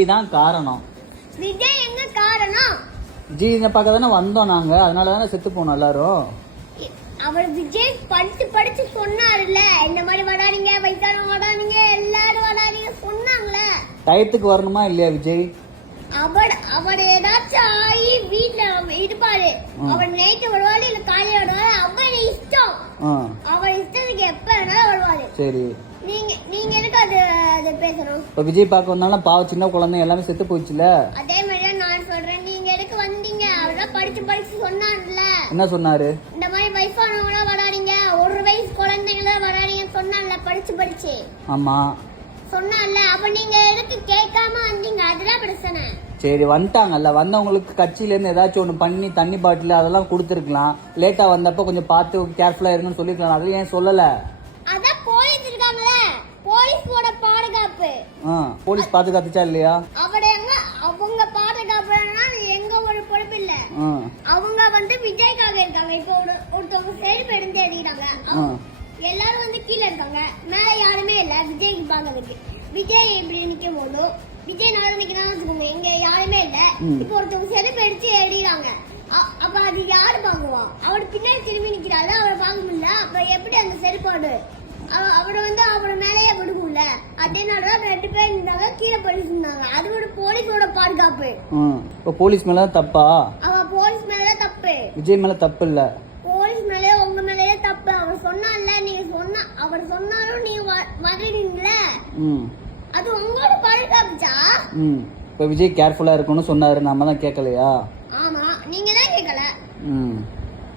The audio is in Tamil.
விஜய் தான் காரணம். விஜய் எங்க காரணம்? விஜய் பார்க்க தானே வந்தோம் நாங்க. அதனால தானே செத்து போனோம் எல்லாரும். அவர் விஜய் படிச்சு படிச்சு சொன்னாருல்ல. இந்த மாதிரி வராதீங்க வயசானவங்க வராதீங்க எல்லாரும் வராதீங்க சொன்னாங்களே டயத்துக்கு வரணுமா இல்லையா விஜய்? அவர் அவர் ஏதாச்சும் ஆகி வீட்டுல இருப்பாரு. அவர் நைட்டு வருவாரு இல்ல காலையில வருவாரு அவர் இஷ்டம். அவர் இஷ்டத்துக்கு எப்ப வேணாலும் வருவாரு. சரி. நீங்க எதுக்கு அது அது பேசணும்? இப்போ விஜய் பார்க்க வந்தாலும் பாவம் சின்ன குழந்தை எல்லாமே செத்து போச்சுல அதே மாதிரியா நான் சொல்றேன். நீங்க எதுக்கு வந்தீங்க? அவர்தான் படிச்சு படிச்சு சொன்னார்ல. என்ன சொன்னாரு? இந்த மாதிரி வயசானவங்க வராதீங்க. ஒரு வயசு குழந்தைங்கள வராதீங்கன்னு சொன்னான்ல படிச்சு படிச்சு. ஆமா. சொன்னான்ல அப்ப நீங்க எதுக்கு கேட்காம வந்தீங்க? அதுதான் பிரச்சனை. சரி வந்துட்டாங்கல்ல. வந்தவங்களுக்கு கட்சியில இருந்து ஏதாச்சும் ஒன்று பண்ணி தண்ணி பாட்டில் அதெல்லாம் கொடுத்துருக்கலாம். லேட்டா வந்தப்ப கொஞ்சம் பார்த்து கேர்ஃபுல்லா இருங்கன்னு சொல்லிருக்கலாம். அது ஏன் சொல்லல அதான் போலீஸ் இருக்காங்களே போலீஸோட பாதுகாப்பு ஆ போலீஸ் பாதுகாத்துச்சா இல்லையா? எங்க அவங்க பாதுகாப்புனா எங்க ஒரு பொறுப்பு இல்ல. அவங்க வந்து விஜய்க்காக இருக்காங்க. இப்போ ஒரு ஒருத்தவங்க செருப்பு எடுத்து எழுதிட்டாங்க. எல்லாரும் வந்து கீழே இருக்காங்க. மேல யாருமே இல்ல. விஜய்க்கு பாக்கிறதுக்கு விஜய் இப்படி நிக்கும் போதும் விஜய் நாளை நிக்கிறான்னு வச்சுக்கோங்க. எங்க யாருமே இல்ல. இப்போ ஒருத்தவங்க செருப்பு எடுத்து எழுதிறாங்க அப்ப அது யாரு பாக்குவா அவர் பின்னாடி திரும்பி நிக்கிறாரு. அவரை பார்க்க முடியல. அப்ப எப்படி அந்த செருப்பாடு அவரை வந்து அவர் மேலேயே விடுக்கும்ல அதேனாலதான் ரெண்டு பேர் இருந்தாங்க கீழே படிச்சு இருந்தாங்க. அது ஒரு போலீஸோட பாதுகாப்பு. இப்போ போலீஸ் மேல தான் தப்பா? அவ போலீஸ் மேல தப்பு. விஜய் மேல தப்பு இல்ல? போலீஸ் மேலே உங்க மேலேயே தப்பு. அவர் சொன்னான்ல நீங்க சொன்ன அவர் சொன்னாலும் நீங்க வரீங்களே ம். அது உங்களோட பாதுகாப்புச்சா ம். இப்போ விஜய் கேர்ஃபுல்லா இருக்கணும்னு சொன்னாரு. நம்ம தான் கேட்கலையா ஆமா நீங்க தான் கேட்கல ம்.